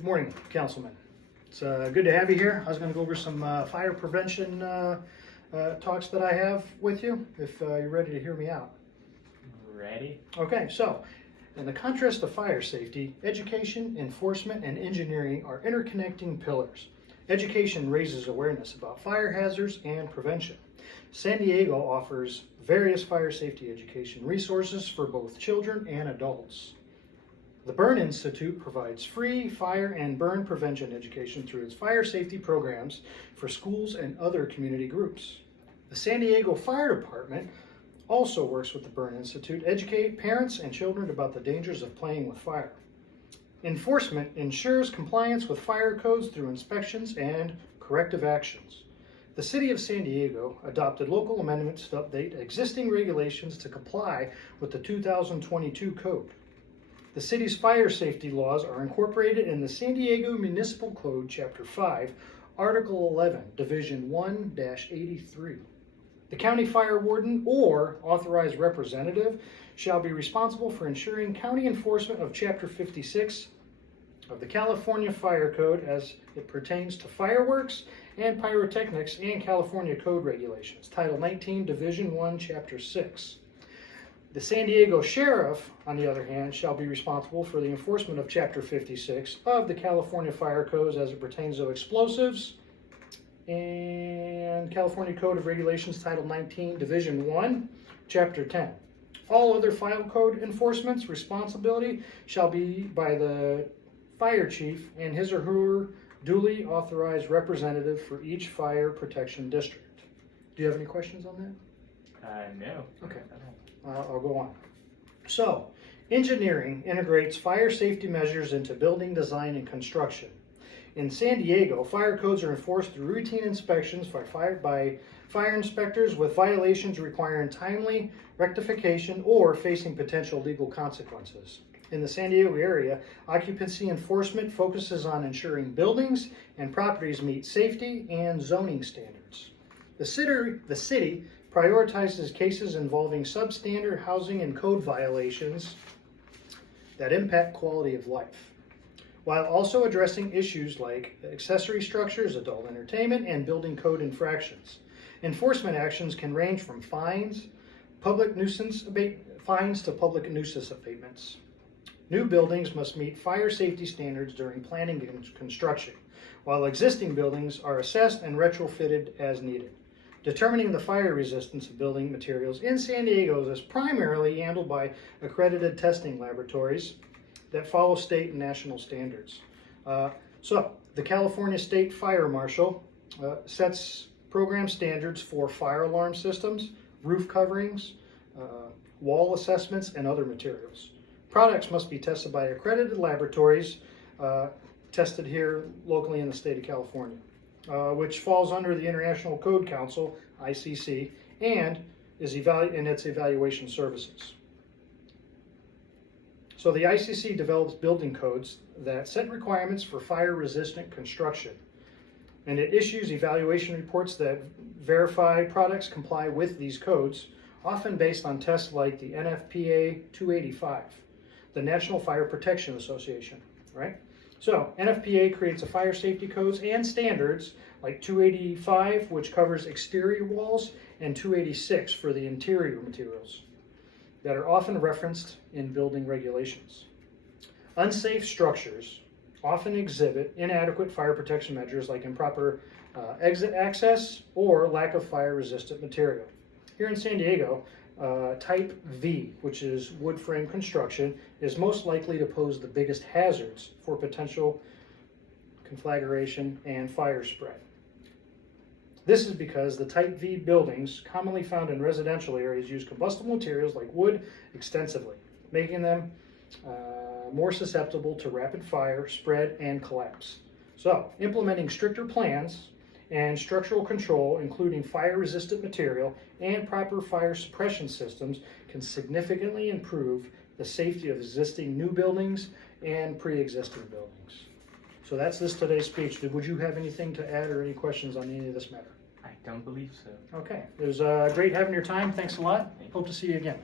Good morning, Councilman. It's good to have you here. I was going to go over some fire prevention talks that I have with you, if you're ready to hear me out. Ready? Okay, so in the contrast to fire safety, education, enforcement, and engineering are interconnecting pillars. Education raises awareness about fire hazards and prevention. San Diego offers various fire safety education resources for both children and adults. The Burn Institute provides free fire and burn prevention education through its fire safety programs for schools and other community groups. The San Diego Fire Department also works with the Burn Institute to educate parents and children about the dangers of playing with fire. Enforcement ensures compliance with fire codes through inspections and corrective actions. The City of San Diego adopted local amendments to update existing regulations to comply with the 2022 code. The city's fire safety laws are incorporated in the San Diego Municipal Code, Chapter 5, Article 11, Division 1-83. The county fire warden or authorized representative shall be responsible for ensuring county enforcement of Chapter 56 of the California Fire Code as it pertains to fireworks and pyrotechnics and California Code regulations. Title 19, Division 1, Chapter 6. The San Diego Sheriff, on the other hand, shall be responsible for the enforcement of Chapter 56 of the California Fire Codes as it pertains to explosives and California Code of Regulations, Title 19, Division 1, Chapter 10. All other fire code enforcement's responsibility shall be by the fire chief and his or her duly authorized representative for each fire protection district. Do you have any questions on that? No. Okay. I don't. I'll go on. So, engineering integrates fire safety measures into building design and construction. In San Diego, fire codes are enforced through routine inspections by fire inspectors with violations requiring timely rectification or facing potential legal consequences. In the San Diego area, occupancy enforcement focuses on ensuring buildings and properties meet safety and zoning standards. The city prioritizes cases involving substandard housing and code violations that impact quality of life, while also addressing issues like accessory structures, adult entertainment, and building code infractions. Enforcement actions can range from fines to public nuisance abatements. New buildings must meet fire safety standards during planning and construction, while existing buildings are assessed and retrofitted as needed. Determining the fire resistance of building materials in San Diego is primarily handled by accredited testing laboratories that follow state and national standards. So, the California State Fire Marshal sets program standards for fire alarm systems, roof coverings, wall assessments, and other materials. Products must be tested by accredited laboratories tested here locally in the state of California. Which falls under the International Code Council, ICC, and is in its evaluation services. So the ICC develops building codes that set requirements for fire-resistant construction, and it issues evaluation reports that verify products comply with these codes, often based on tests like the NFPA 285, the National Fire Protection Association, right? So, NFPA creates a fire safety codes and standards like 285, which covers exterior walls, and 286 for the interior materials that are often referenced in building regulations. Unsafe structures often exhibit inadequate fire protection measures like improper exit access or lack of fire-resistant material. Here in San Diego, Type V, which is wood frame construction, is most likely to pose the biggest hazards for potential conflagration and fire spread. This is because the Type V buildings commonly found in residential areas use combustible materials like wood extensively, making them more susceptible to rapid fire spread and collapse. So, implementing stricter plans and structural control, including fire-resistant material and proper fire suppression systems, can significantly improve the safety of existing new buildings and pre-existing buildings. So that's today's speech. Would you have anything to add or any questions on any of this matter? I don't believe so. Okay. It was great having your time. Thanks a lot. Hope to see you again.